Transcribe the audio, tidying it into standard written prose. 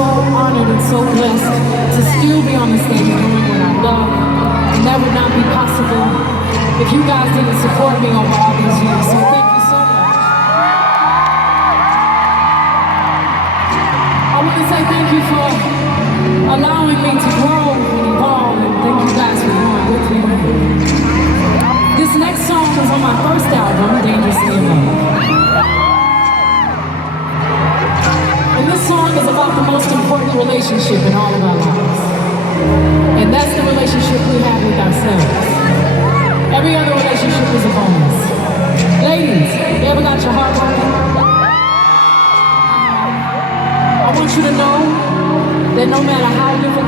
so honored and so blessed to still be on the stage doing what I love. And that would not be possible if you guys didn't support me over all these years. So thank you so much. I want to say thank you for allowing me to grow and evolve, and thank you guys for going with me. This next song is on my first album, Dangerously in Love. And this song is about the most important relationship in all of our lives. And that's the relationship we have with ourselves. Every other relationship is a bonus. Ladies, you ever got your heart broken? I want you to know that no matter how difficult